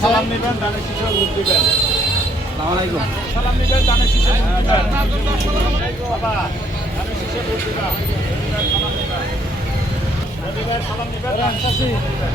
সালাম নেবেন দানের শিশু ভোট দিবেন। সালাম নেবেন দানের দিবেন বাবা দানের শীষে ভোট দিবা রনিবার সালাম নেবেন সালাম নেবেন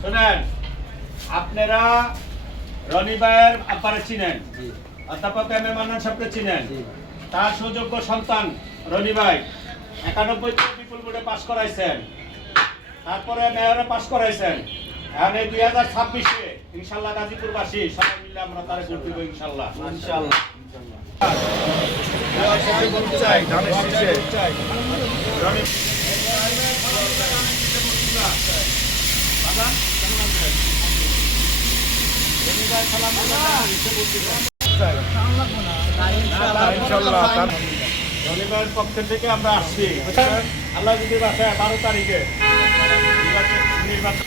শোনেন আপনারা রনি ভাইয়ের আপারে চিনেন জি। অধ্যাপক এম এ মান্নান সাহেবকে চিনেন। তার সুযোগ্য সন্তান রনি ভাই একানব্বই বিপুল বোর্ডে পাশ করাইছেন তারপরে মেয়রে পাশ করাইছেন। এখন দুই হাজার ছাব্বিশে ইনশাল্লাহ গাজীপুরবাসী সবাই মিলে আমরা তার ভোট দিব ইনশাল্লাহ। ইনশাআল্লাহ রনি পক্ষ থেকে আমরা আসছি। আল্লাহ যদি বাসায় বারো তারিখে নির্বাচন